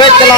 Baik, kalau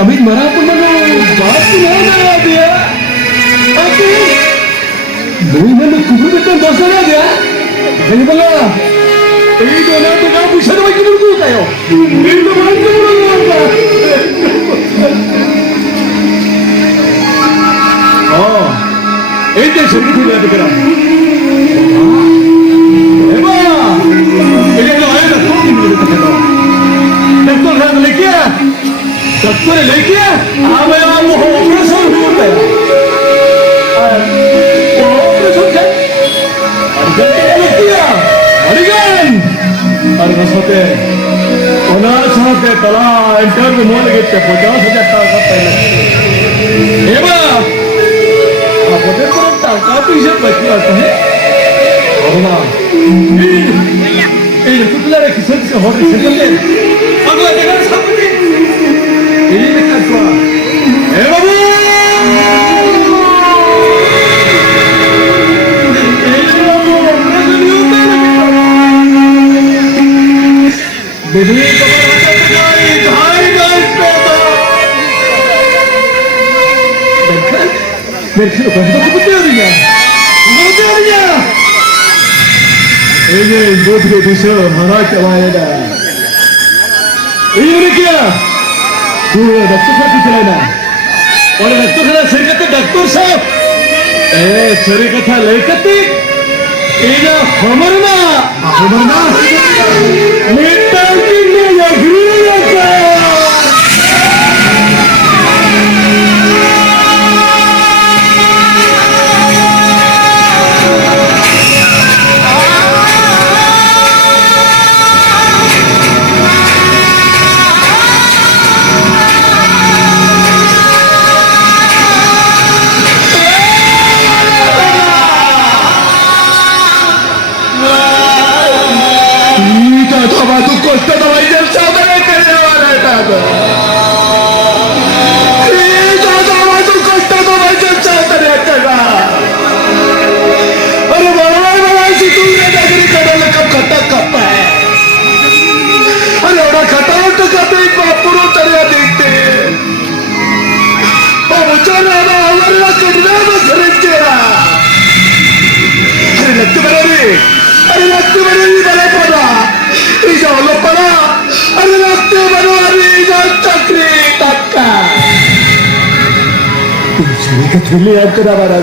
Amit मरा पण बात नाही द्या कुठून भेटून बसणार द्या हे बघा पुषार माहिती बोलतो काय ते सगळी ठेवली करा डॉक्टर लेके ऑपरेशन होता है ऑपरेशन अरे होते तला इंटरव्यू मोल घेते 50,000 टाका पहिले हे बा आपण परत टाका पैसे बचला आहे हो ना ए कुठला रे किसन से हॉटेल से दे अगला जगह सब डॉक्टर साहब सरी कथा लेखती हमरना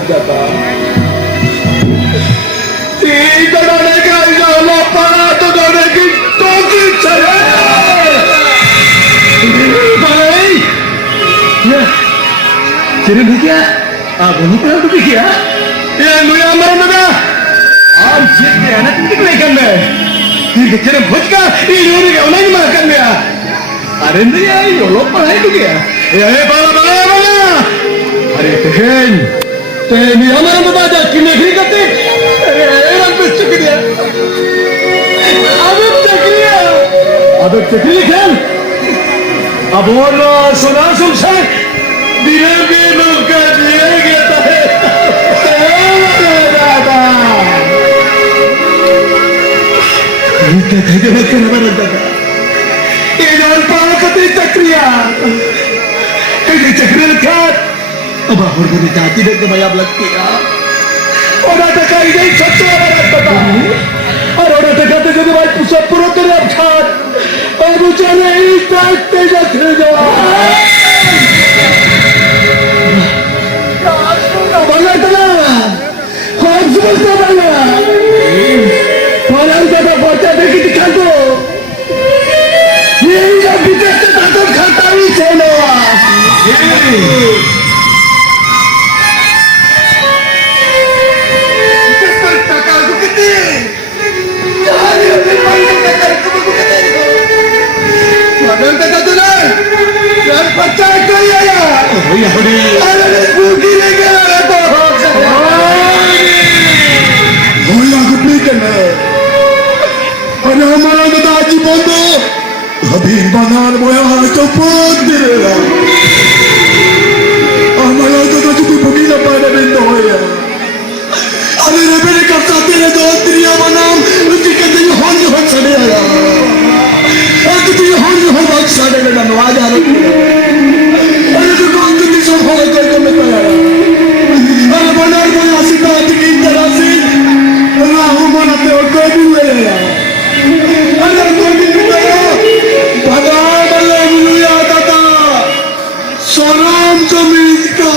जाता क्या अरे अरे बहन ते मी हमारा बाबा की नहीं करते अब तकली खेल अब और सुना सुनसान दिए गए मौका दिया गया है दादा Ika tayo magkanaman ng daga. Inal pa ka tayo takriya. Kaya takriya kat. Aba, horba ni dati nagnamayab lang kaya. Ora taka inay satsa marat bata. और औरत कहते थे भाई पुष्प पुरो तेरे अब खाट और बेचारे इस टाइप पे जाते जो बंगा तना कौन सी बोलता बंगा कौन है उधर पहुंचा देखी दिखा दो ये जब बीते से ताकत खाता ही चलो Habimbanan mo yung sa pagdira. Amala to na chuti pagila pa na rin doya. Ano na pinagkakati na doon triya manam, hindi ka din hon sa niya. Ano din hon sa niya na nawaja na niya. Ano din ko ang din sa hon ay kayo kami kaya. Ano ba na mo yung asita at ikinta nasin? Ano ako man at yung kami nila. Ano ang kami nila? भगवान hallelujah दादा सलाम जमीन का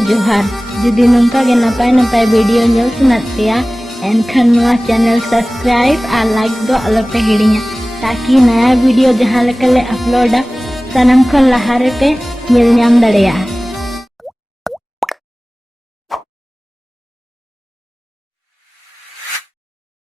जोहार जुदी नोंका गे नपाय video nail सनात पेया एनखान नोआ channel subscribe और लाइक दो अलग पे हिड़िया ताकि नया वीडियो जहां लेकर अपलोड सानम खन लहारे पे मिल नाम दड़ेया।